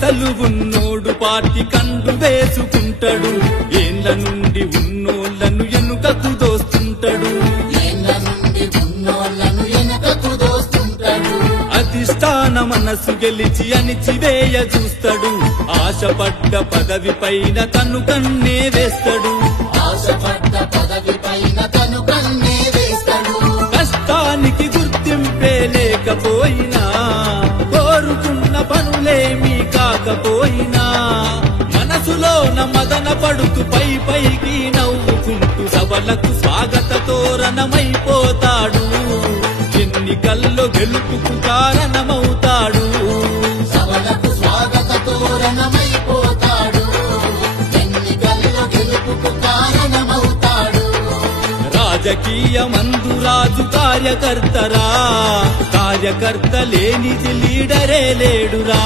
పైసలు ఉన్నోడు పార్టీ కండు వేసుకుంటాడు ఏళ్ళ నుండి ఉన్నోళ్లను ఎనుకకు దోస్తుంటాడు అధిష్టాన మనసు గెలిచి అణిచివేయ చూస్తాడు ఆశపడ్డ పదవి పైన తను కన్నే వేస్తాడు కష్టానికి గుర్తింపే లేకపోయినా కోరుకున్న పనులేమీ కాకపోయినా మనసులోన మదన పడుతూ పైకి నవ్వుకుంటూ సభలకు స్వాగత తోరణమైపోతాడు ఎన్నికల్లో గెలుపుకు కారణమవుతాడు సభలకు స్వాగత తోరణమైపోతాడు ఎన్నికల్లో గెలుపుకు కారణమవుతాడు రాజకీయమందు రాజు కార్యకర్త లేనిది లీడరే లేడురా